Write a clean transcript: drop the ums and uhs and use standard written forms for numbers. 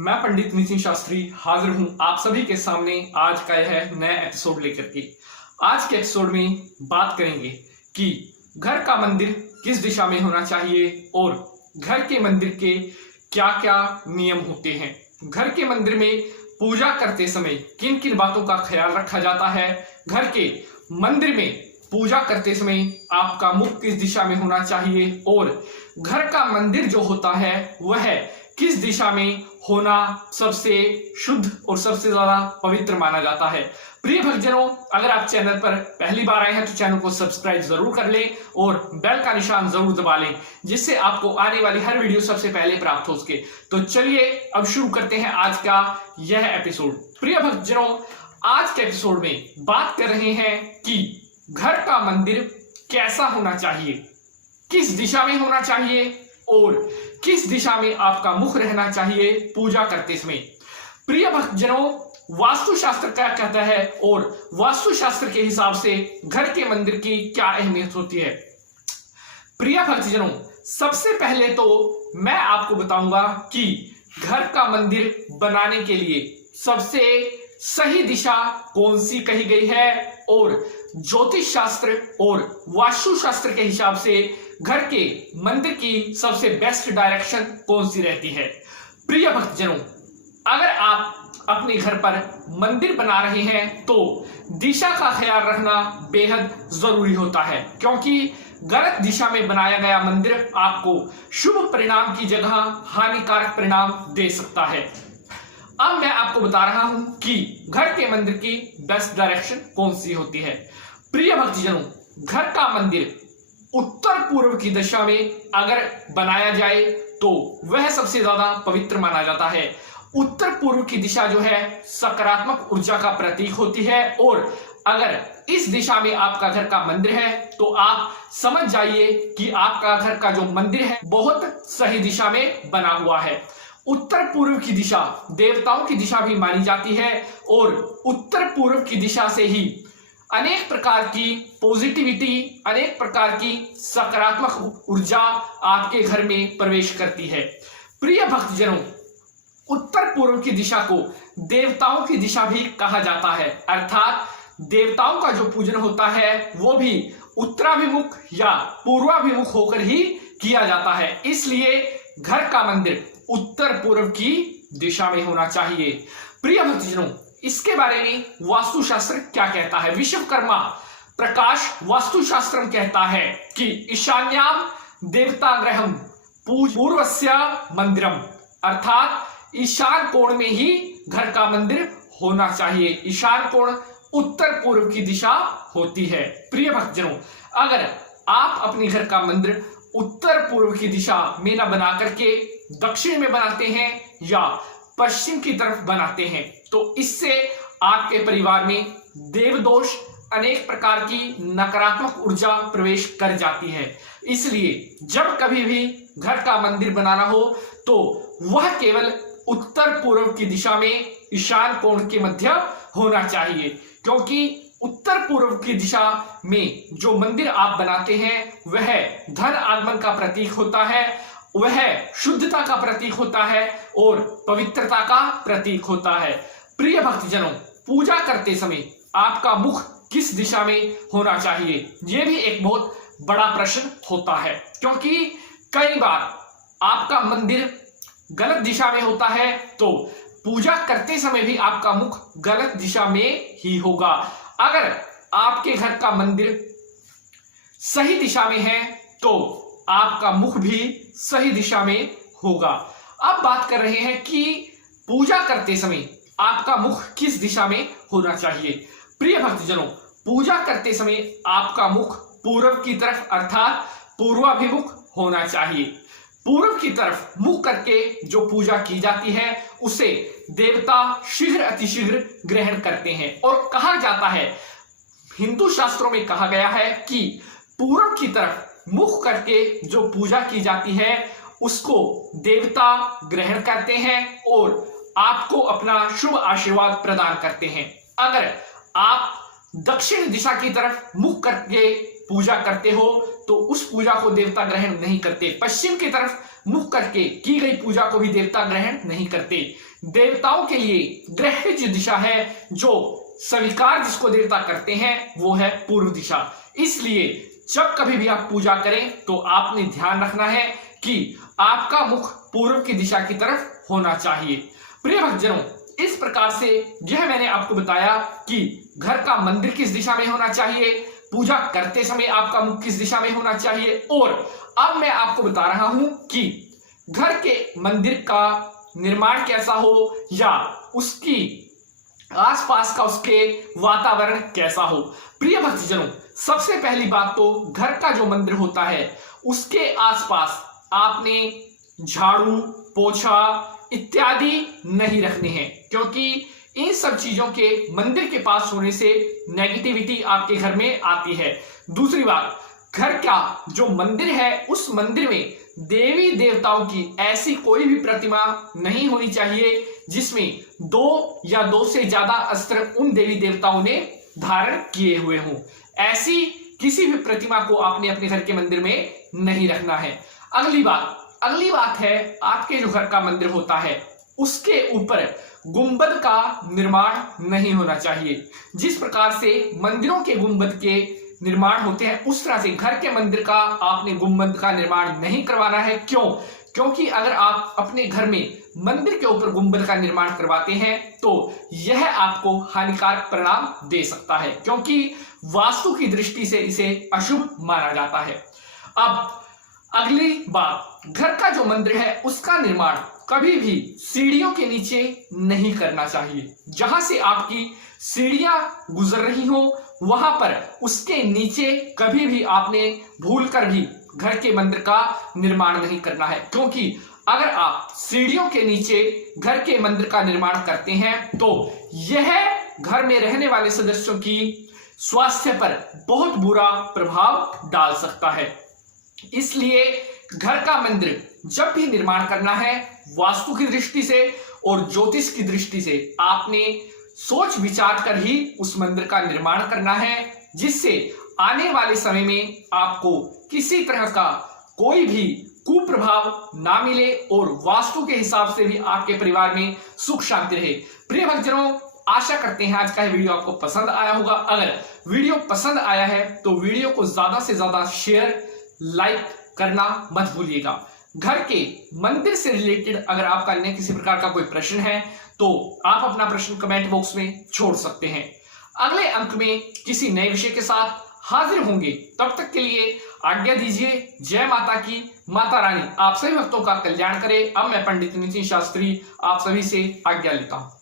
मैं पंडित नितिन शास्त्री हाजिर हूं आप सभी के सामने आज का यह नया एपिसोड लेकर के। आज के एपिसोड में बात करेंगे कि घर का मंदिर किस दिशा में होना चाहिए और घर के मंदिर के क्या क्या नियम होते हैं। घर के मंदिर में पूजा करते समय किन किन बातों का ख्याल रखा जाता है। घर के मंदिर में पूजा करते समय आपका मुख किस दिशा में होना चाहिए और घर का मंदिर जो होता है वह किस दिशा में होना सबसे शुद्ध और सबसे ज्यादा पवित्र माना जाता है। प्रिय भक्तजनों, अगर आप चैनल पर पहली बार आए हैं तो चैनल को सब्सक्राइब जरूर कर लें और बेल का निशान जरूर दबा लें, जिससे आपको आने वाली हर वीडियो सबसे पहले प्राप्त हो सके। तो चलिए अब शुरू करते हैं आज का यह एपिसोड। प्रिय भक्तजनों, आज के एपिसोड में बात कर रहे हैं कि घर का मंदिर कैसा होना चाहिए, किस दिशा में होना चाहिए और किस दिशा में आपका मुख रहना चाहिए पूजा करते समय। प्रिय भक्तजनों, वास्तुशास्त्र क्या कहता है और वास्तुशास्त्र के हिसाब से घर के मंदिर की क्या अहमियत होती है। प्रिय भक्तजनों, सबसे पहले तो मैं आपको बताऊंगा कि घर का मंदिर बनाने के लिए सबसे सही दिशा कौन सी कही गई है और ज्योतिष शास्त्र और वास्तुशास्त्र के हिसाब से घर के मंदिर की सबसे बेस्ट डायरेक्शन कौन सी रहती है। प्रिय भक्तजनों, अगर आप अपने घर पर मंदिर बना रहे हैं तो दिशा का ख्याल रखना बेहद जरूरी होता है, क्योंकि गलत दिशा में बनाया गया मंदिर आपको शुभ परिणाम की जगह हानिकारक परिणाम दे सकता है। अब मैं आपको बता रहा हूं कि घर के मंदिर की बेस्ट डायरेक्शन कौन सी होती है। प्रिय भक्तजनों, घर का मंदिर उत्तर पूर्व की दिशा में अगर बनाया जाए तो वह सबसे ज्यादा पवित्र माना जाता है। उत्तर पूर्व की दिशा जो है सकारात्मक ऊर्जा का प्रतीक होती है और अगर इस दिशा में आपका घर का मंदिर है तो आप समझ जाइए कि आपका घर का जो मंदिर है बहुत सही दिशा में बना हुआ है। उत्तर पूर्व की दिशा देवताओं की दिशा भी मानी जाती है और उत्तर पूर्व की दिशा से ही अनेक प्रकार की पॉजिटिविटी, अनेक प्रकार की सकारात्मक ऊर्जा आपके घर में प्रवेश करती है। प्रिय भक्तजनों, उत्तर पूर्व की दिशा को देवताओं की दिशा भी कहा जाता है, अर्थात देवताओं का जो पूजन होता है वो भी उत्तराभिमुख या पूर्वाभिमुख होकर ही किया जाता है। इसलिए घर का मंदिर उत्तर पूर्व की दिशा में होना चाहिए। प्रिय भक्तजनों, इसके बारे में वास्तुशास्त्र क्या कहता है। विश्वकर्मा प्रकाश वास्तुशास्त्र कहता है कि ईशान्याम देवता ग्रहम पूर्वस्य मंदिरम, अर्थात ईशान कोण में ही घर का मंदिर होना चाहिए। ईशान कोण उत्तर पूर्व की दिशा होती है। प्रिय भक्तजनों, अगर आप अपने घर का मंदिर उत्तर पूर्व की दिशा में न बना करके दक्षिण में बनाते हैं या पश्चिम की तरफ बनाते हैं तो इससे आपके परिवार में देवदोष, अनेक प्रकार की नकारात्मक ऊर्जा प्रवेश कर जाती है। इसलिए जब कभी भी घर का मंदिर बनाना हो तो वह केवल उत्तर पूर्व की दिशा में ईशान कोण के मध्य होना चाहिए, क्योंकि उत्तर पूर्व की दिशा में जो मंदिर आप बनाते हैं वह धन आगमन का प्रतीक होता है, वह शुद्धता का प्रतीक होता है और पवित्रता का प्रतीक होता है। प्रिय भक्तजनों, पूजा करते समय आपका मुख किस दिशा में होना चाहिए, यह भी एक बहुत बड़ा प्रश्न होता है, क्योंकि कई बार आपका मंदिर गलत दिशा में होता है तो पूजा करते समय भी आपका मुख गलत दिशा में ही होगा। अगर आपके घर का मंदिर सही दिशा में है तो आपका मुख भी सही दिशा में होगा। अब बात कर रहे हैं कि पूजा करते समय आपका मुख किस दिशा में होना चाहिए। प्रिय भक्तजनों, पूजा करते समय आपका मुख पूर्व की तरफ अर्थात पूर्वाभिमुख होना चाहिए। पूर्व की तरफ मुख करके जो पूजा की जाती है उसे देवता शीघ्र अतिशीघ्र ग्रहण करते हैं और कहा जाता है, हिंदू शास्त्रों में कहा गया है कि पूर्व की तरफ मुख करके जो पूजा की जाती है उसको देवता ग्रहण करते हैं और आपको अपना शुभ आशीर्वाद प्रदान करते हैं। अगर आप दक्षिण दिशा की तरफ मुख करके पूजा करते हो तो उस पूजा को देवता ग्रहण नहीं करते। पश्चिम की तरफ मुख करके की गई पूजा को भी देवता ग्रहण नहीं करते। देवताओं के लिए ग्रह्य जो दिशा है, जो स्वीकार जिसको देवता करते हैं, वो है पूर्व दिशा। इसलिए जब कभी भी आप पूजा करें तो आपने ध्यान रखना है कि आपका मुख पूर्व की दिशा की तरफ होना चाहिए। प्रिय भक्तजनों, इस प्रकार से यह मैंने आपको बताया कि घर का मंदिर किस दिशा में होना चाहिए, पूजा करते समय आपका मुख किस दिशा में होना चाहिए, और अब मैं आपको बता रहा हूं कि घर के मंदिर का निर्माण कैसा हो या उसकी आसपास का उसके वातावरण कैसा हो। प्रिय भक्तजनों, सबसे पहली बात तो घर का जो मंदिर होता है उसके आसपास आपने झाड़ू, पोछा इत्यादि नहीं रखने हैं, क्योंकि इन सब चीजों के मंदिर के पास होने से नेगेटिविटी आपके घर में आती है। दूसरी बात, घर का जो मंदिर है उस मंदिर में देवी देवताओं की ऐसी कोई भी प्रतिमा नहीं होनी चाहिए जिसमें 2 या 2 से ज्यादा अस्त्र उन देवी देवताओं ने धारण किए हुए हों। ऐसी किसी भी प्रतिमा को आपने अपने घर के मंदिर में नहीं रखना है। अगली बात है, आपके जो घर का मंदिर होता है उसके ऊपर गुंबद का निर्माण नहीं होना चाहिए। जिस प्रकार से मंदिरों के गुंबद के निर्माण होते हैं उस तरह से घर के मंदिर का आपने गुंबद का निर्माण नहीं करवाना है। क्योंकि अगर आप अपने घर में मंदिर के ऊपर गुंबद का निर्माण करवाते हैं तो यह आपको हानिकारक परिणाम दे सकता है, क्योंकि वास्तु की दृष्टि से इसे अशुभ माना जाता है। अब अगली बात, घर का जो मंदिर है उसका निर्माण कभी भी सीढ़ियों के नीचे नहीं करना चाहिए। जहां से आपकी सीढ़ियां गुजर रही हो वहां पर उसके नीचे कभी भी आपने भूलकर भी घर के मंदिर का निर्माण नहीं करना है, क्योंकि अगर आप सीढ़ियों के नीचे घर के मंदिर का निर्माण करते हैं तो यह घर में रहने वाले सदस्यों की स्वास्थ्य पर बहुत बुरा प्रभाव डाल सकता है। इसलिए घर का मंदिर जब भी निर्माण करना है वास्तु की दृष्टि से और ज्योतिष की दृष्टि से आपने सोच विचार कर ही उस मंदिर का निर्माण करना है, जिससे आने वाले समय में आपको किसी तरह का कोई भी कुप्रभाव ना मिले और वास्तु के हिसाब से भी आपके परिवार में सुख शांति रहे। प्रिय भक्तजनों, आशा करते हैं आज का यह वीडियो आपको पसंद आया होगा। अगर वीडियो पसंद आया है तो वीडियो को ज्यादा से ज्यादा शेयर, लाइक करना मत भूलिएगा। घर के मंदिर से रिलेटेड अगर आपका अन्य किसी प्रकार का कोई प्रश्न है तो आप अपना प्रश्न कमेंट बॉक्स में छोड़ सकते हैं। अगले अंक में किसी नए विषय के साथ हाजिर होंगे, तब तक के लिए आज्ञा दीजिए। जय माता की, माता रानी आप सभी भक्तों का कल्याण करे। अब मैं पंडित नितिन शास्त्री आप सभी से आज्ञा लेता हूं।